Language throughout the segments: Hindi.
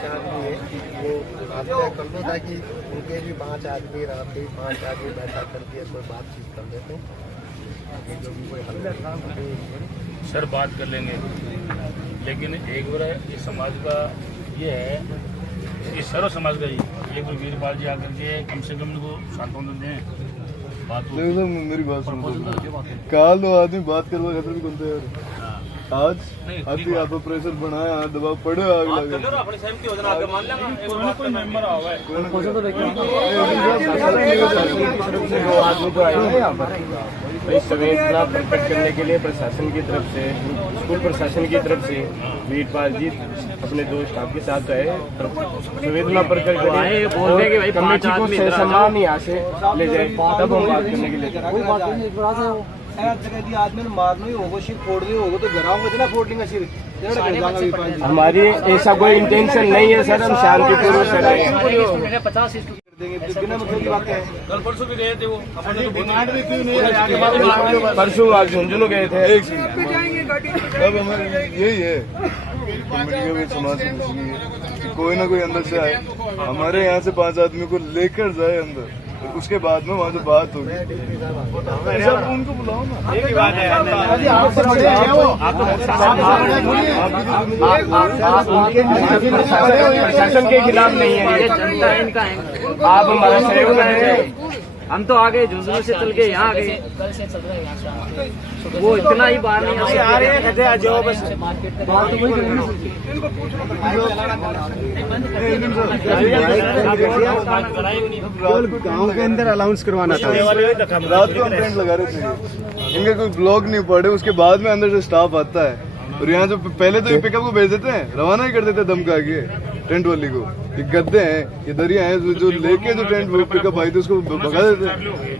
5 आदमी है वो हत्या कर दो ताकि उनके भी 5 आदमी रात के 5 आदमी बैठा करके कोई बातचीत कर देते हैं जो भी कोई हल्ला था। सर बात कर लेंगे, लेकिन एक बार इस समाज का ये है, इस सर्व समाज का ही एक बार वीरपाल जी आकर के कम से कम इनको सांत्वना दें। बात मेरी बात सुनो, काल दो आदमी बात करवा खतर भी कौन यार आज आती आप प्रेशर बनाया दबाव पड़े आग लगे अपनी सहमति हो जाना आगे मान लेंगे कोई मेंबर आ हुआ है आदमी तो आए हैं यहाँ पर संवेदना प्रकट करने के लिए प्रशासन की तरफ से, स्कूल प्रशासन की तरफ से वीरपाल जी अपने दो स्टाफ के साथ आए, संवेदना प्रकट करें, बोल रहे कि भाई कमेटी को सही सम्मान यहाँ से ले जाए, तब हम बात करने के लिए आदमी मारना ही होगा, सिर फोड़ना ही होगा तो घर आओगे ना फोड़ लेंगे सिर। हमारी ऐसा कोई इंटेंशन नहीं है सर, हम शांतिपूर्वक कर रहे हैं। 50 बिना मतलब की बात है। कल परसों भी गए थे वो, परसों आज झुंझुनू गए थे। अब हमारे यही है समाज की कोई ना कोई अंदर से आए, हमारे यहाँ से 5 आदमी को लेकर जाए अंदर, उसके बाद में वहाँ से बात होगी। उनको बुलाओ ना, एक ही बात है प्रशासन के खिलाफ नहीं है, जनता है इनका है। आप हमारा सहयोग करें, हम तो आगे झुंझुनू से चल के यहाँ आ गए, कल से चल रहा है यहाँ से, वो इतना ही बाहर नहीं आ रहे हैं जो बस गाँव के अंदर अलाउंस करवाना था। रात को हम टेंट लगा रहे थे, इनके कोई ब्लॉग नहीं पड़े, उसके बाद में अंदर से स्टाफ आता है और यहाँ जो पहले तो ये पिकअप को भेज देते हैं, रवाना ही कर देते हैं धमका के टेंट वाली को। ये गद्दे हैं, ये दरिया हैं, जो लेके जो टेंट पिकअप आई थी उसको भगा देते हैं,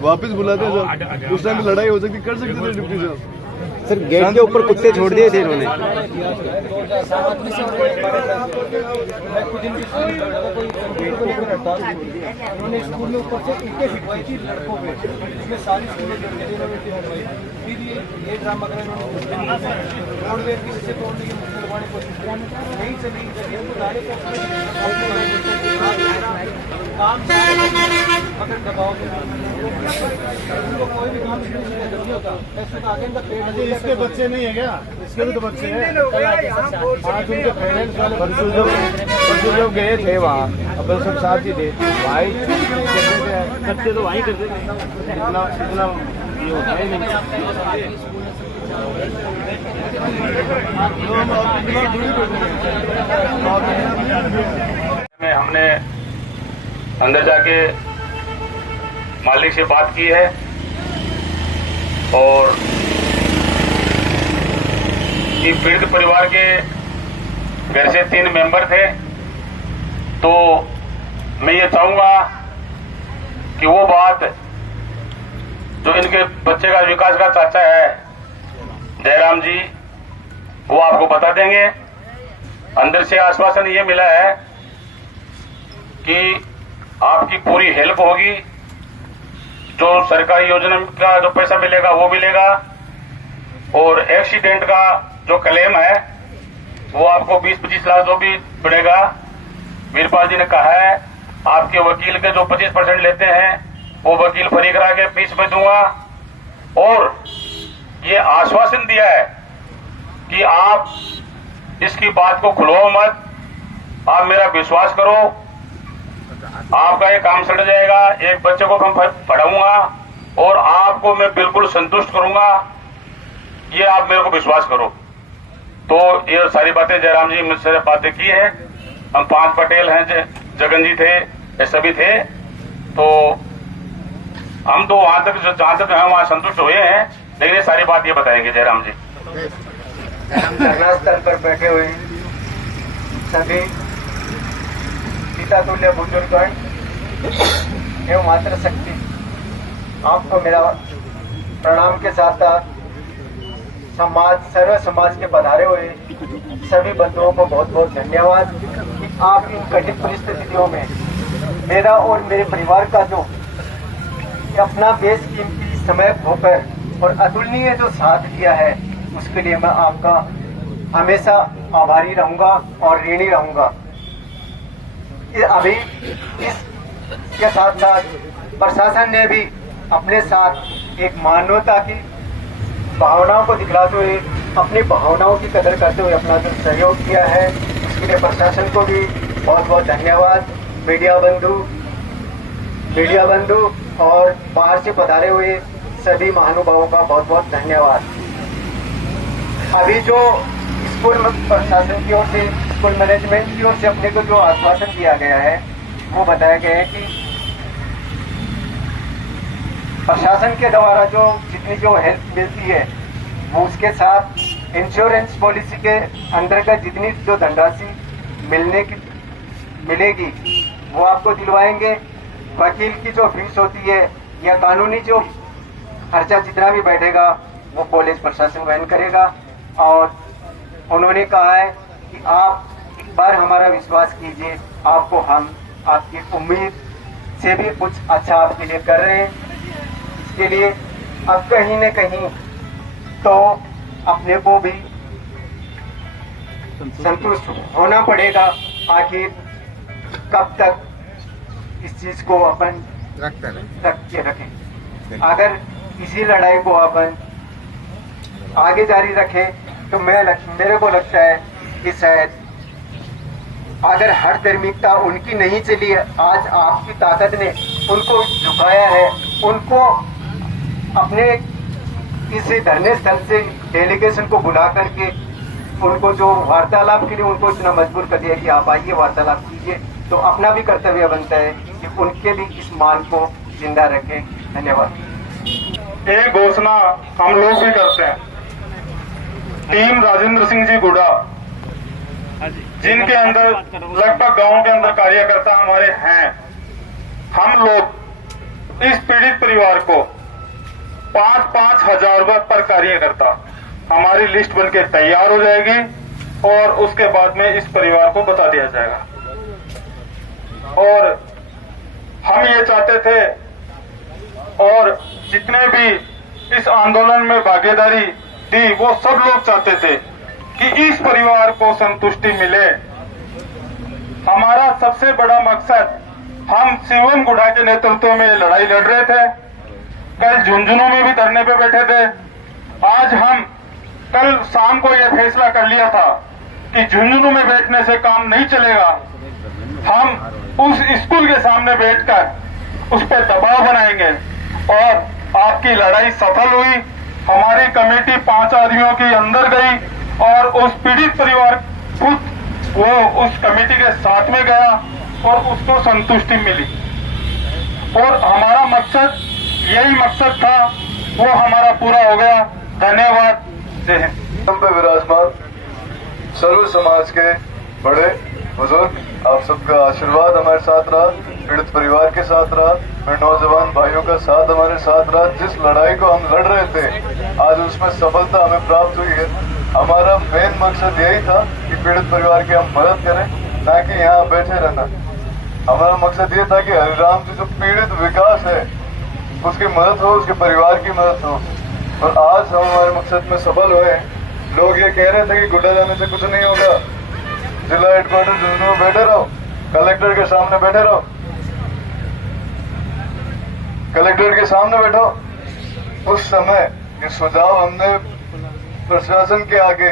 वापस बुलाते हैं सर। उस टाइम लड़ाई हो सकती, कर सकते थे डिप्टी साहब। सर गेट के ऊपर कुत्ते छोड़ दिए थे इन्होंने। स्कूल में ऊपर से ईंटें फिटवाई थी लड़कों पे, इसमें सारी स्कूलें फिर ये ड्रामा रोडवेज की जैसे तोड़ने की लगवाने की कोशिश नहीं चली, जब हमको गाड़ी को काम अगर दबाव उनको कोई भी काम नहीं होता, ऐसे तो आगे इनका पेट। इसके बच्चे नहीं है क्या? इसके भी तो बच्चे हैं। आज उनके पेरेंट्स वाले परसों जब गए थे वहाँ, अपन सब साथ ही थे भाई, बच्चे तो वहीं करते थे, इतना ये होता है नहीं। हमने अंदर जाके मालिक से बात की है और कि पीड़ित परिवार के घर से 3 मेंबर थे, तो मैं ये चाहूंगा कि वो बात जो इनके बच्चे का विकास का चाचा है जयराम जी, वो आपको बता देंगे। अंदर से आश्वासन ये मिला है कि आपकी पूरी हेल्प होगी, जो सरकारी योजना का जो पैसा मिलेगा वो मिलेगा, और एक्सीडेंट का जो क्लेम है वो आपको 20-25 लाख जो भी पड़ेगा। वीरपाल जी ने कहा है आपके वकील के जो 25% लेते हैं वो वकील फ्री करा के फीस में दूंगा, और ये आश्वासन दिया है कि आप इसकी बात को खुलवाओ मत, आप मेरा विश्वास करो, आपका ये काम सड़ जाएगा, एक बच्चे को मैं पढ़ाऊंगा और आपको मैं बिल्कुल संतुष्ट करूंगा, ये आप मेरे को विश्वास करो। तो ये सारी बातें जयराम जी मुझसे बातें की है, हम 5 पटेल हैं, जगन जी थे, ये सभी थे, तो हम तो वहां तक जहां तक हम वहां संतुष्ट हुए हैं, लेकिन ये सारी बात ये बताएंगे जयराम जी। हम धरना स्थल पर बैठे हुए सभी पिता तुल्य बुजुर्गगण एवं मातृ शक्ति, आपको मेरा प्रणाम के साथ साथ सर्व समाज के पधारे हुए सभी बंधुओं को बहुत बहुत धन्यवाद कि आप इन कठिन परिस्थितियों में मेरा और मेरे परिवार का जो अपना बेशकीमती समय खोकर और अतुलनीय जो साथ दिया है, उसके लिए मैं आपका हमेशा आभारी रहूंगा और ऋणी रहूंगा। अभी इसके साथ साथ प्रशासन ने भी अपने साथ एक मानवता की भावनाओं को दिखलाते हुए, अपनी भावनाओं की कदर करते हुए अपना जो सहयोग किया है, इसके लिए प्रशासन को भी बहुत बहुत धन्यवाद। मीडिया बंधु और बाहर से पधारे हुए सभी महानुभावों का बहुत बहुत धन्यवाद। अभी जो स्कूल प्रशासन की ओर से, स्कूल मैनेजमेंट की ओर से अपने को जो आश्वासन दिया गया है, वो बताया गया है कि प्रशासन के द्वारा जो जितनी जो हेल्प मिलती है, वो उसके साथ इंश्योरेंस पॉलिसी के अंतर्गत जितनी जो धनराशि मिलेगी वो आपको दिलवाएंगे। वकील की जो फीस होती है या कानूनी जो खर्चा जितना भी बैठेगा वो कॉलेज प्रशासन वहन करेगा। और उन्होंने कहा है कि आप एक बार हमारा विश्वास कीजिए, आपको हम आपकी उम्मीद से भी कुछ अच्छा आपके लिए कर रहे हैं। इसके लिए अब कहीं न कहीं तो अपने को भी संतुष्ट होना पड़ेगा। आखिर कब तक इस चीज को अपन रख के रखें? अगर इसी लड़ाई को अपन आगे जारी रखें तो मेरे को लगता है कि शायद अगर हर धार्मिकता उनकी नहीं चली, आज आपकी ताकत ने उनको झुकाया है, उनको अपने इस धरने स्थल से डेलीगेशन को बुला करके उनको जो वार्तालाप के लिए उनको इतना मजबूर कर दिया कि आप आइए वार्तालाप कीजिए, तो अपना भी कर्तव्य बनता है कि उनके भी इस मान को जिंदा रखें। धन्यवाद। एक घोषणा हम लोग भी करते हैं। टीम राजेंद्र सिंह जी गुड़ा, जिनके अंदर लगभग गांव के अंदर कार्यकर्ता हमारे हैं, हम लोग इस पीड़ित परिवार को 5-5 हजार रुपए पर कार्यकर्ता हमारी लिस्ट बनके तैयार हो जाएगी और उसके बाद में इस परिवार को बता दिया जाएगा। और हम ये चाहते थे और जितने भी इस आंदोलन में भागीदारी दी वो सब लोग चाहते थे कि इस परिवार को संतुष्टि मिले। हमारा सबसे बड़ा मकसद, हम शिवम गुड़ा के नेतृत्व में लड़ाई लड़ रहे थे, कल झुंझुनू में भी धरने पे बैठे थे। आज हम कल शाम को यह फैसला कर लिया था कि झुंझुनू में बैठने से काम नहीं चलेगा, हम उस स्कूल के सामने बैठकर उस पर दबाव बनाएंगे। और आपकी लड़ाई सफल हुई। हमारी कमेटी 5 आदमियों की अंदर गई और उस पीड़ित परिवार खुद वो उस कमेटी के साथ में गया और उसको संतुष्टि मिली। और हमारा मकसद, यही मकसद था, वो हमारा पूरा हो गया। धन्यवाद। जय हिंद। हम पे विराजमान सर्व समाज के बड़े बुजुर्ग, आप सबका आशीर्वाद हमारे साथ रहा, पीड़ित परिवार के साथ रहा, मेरे नौजवान भाइयों का साथ हमारे साथ रहा। जिस लड़ाई को हम लड़ रहे थे आज उसमें सफलता हमें प्राप्त हुई है। हमारा मेन मकसद यही था कि पीड़ित परिवार की हम मदद करें, ना कि यहाँ बैठे रहना। हमारा मकसद ये था कि हरिराम जी जो पीड़ित विकास है उसकी मदद हो, उसके परिवार की मदद हो। और आज हम हमारे मकसद में सफल हुए। लोग ये कह रहे थे कि गुड्डा जाने से कुछ नहीं होगा, जिला हेडक्वार्टर झुंझुनू में बैठे रहो, कलेक्टर के सामने बैठे रहो, कलेक्टर के सामने बैठो। उस समय ये सुझाव हमने प्रशासन के आगे,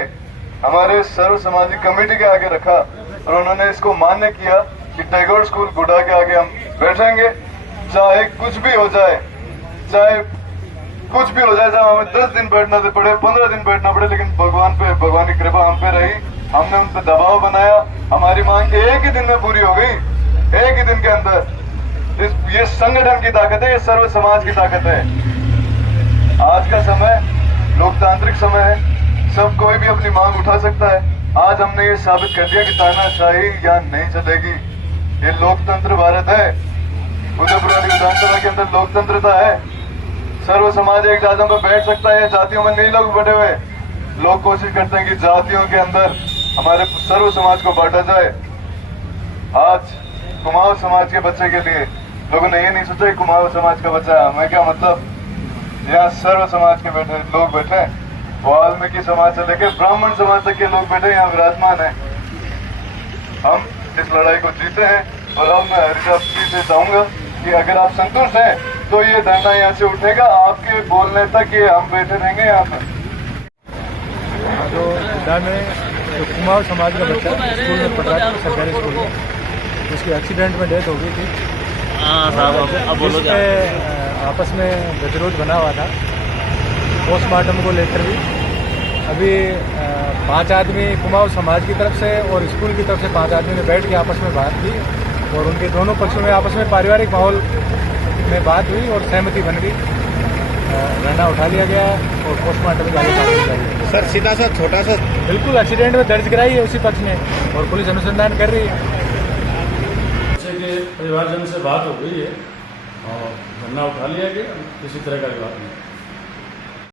हमारे सर्व सामाजिक कमेटी के आगे रखा और उन्होंने इसको मान्य किया कि टैगोर स्कूल गुड़ा के आगे हम बैठेंगे, चाहे कुछ भी हो जाए, चाहे कुछ भी हो जाए, चाहे हमें 10 दिन बैठना पड़े, 15 दिन बैठना पड़े, लेकिन भगवान की कृपा हम पे रही। हमने उन पे दबाव बनाया, हमारी मांग एक ही दिन में पूरी हो गई, एक ही दिन के अंदर। ये संगठन की ताकत है, ये सर्व समाज की ताकत है। आज का समय लोकतांत्रिक समय है, सब कोई भी अपनी मांग उठा सकता है। आज हमने ये साबित कर दिया कि तानाशाही यहाँ नहीं चलेगी, ये लोकतंत्र भारत है। उदयपुर वाली विधानसभा के अंदर लोकतंत्रता है, सर्व समाज एक जातियों पर बैठ सकता है, जातियों में नहीं लोग बैठे हुए। लोग कोशिश करते हैं कि जातियों के अंदर हमारे सर्व समाज को बांटा जाए। आज कुमाऊं समाज के बच्चे के लिए लोगों ने ये नहीं सोचा कुमाऊं समाज का बच्चा है, हमें क्या मतलब। यहाँ सर्व समाज के बैठे लोग बैठे, वाल्मीकि समाज से लेकर ब्राह्मण समाज तक के लोग बैठे यहाँ विराजमान है। हम इस लड़ाई को जीते हैं। और अब मैं हरिदास जी से चाहूंगा कि अगर आप संतुष्ट हैं तो ये धरना यहाँ से उठेगा, आपके बोलने तक ये हम बैठे रहेंगे यहाँ पर। जो जिला में जो कुमाऊं समाज का बच्चा स्कूल में पढ़ रहा था, सरकारी स्कूल में, उसकी एक्सीडेंट में डेथ हो गई थी। जिसमें आपस में गतिरोध बना हुआ था। पोस्टमार्टम को लेकर भी अभी 5 आदमी कुमाऊं समाज की तरफ से और स्कूल की तरफ से 5 आदमी ने बैठ के आपस में बात की और उनके दोनों पक्षों में आपस में पारिवारिक माहौल में बात हुई और सहमति बन गई। धरना उठा लिया गया और पोस्टमार्टम का आगे सर सीधा सा छोटा सा बिल्कुल एक्सीडेंट में दर्ज कराई है उसी पक्ष ने और पुलिस अनुसंधान कर रही है। के परिवारजन से बात हो गई है और धरना उठा लिया गया, किसी तरह का विवाद नहीं।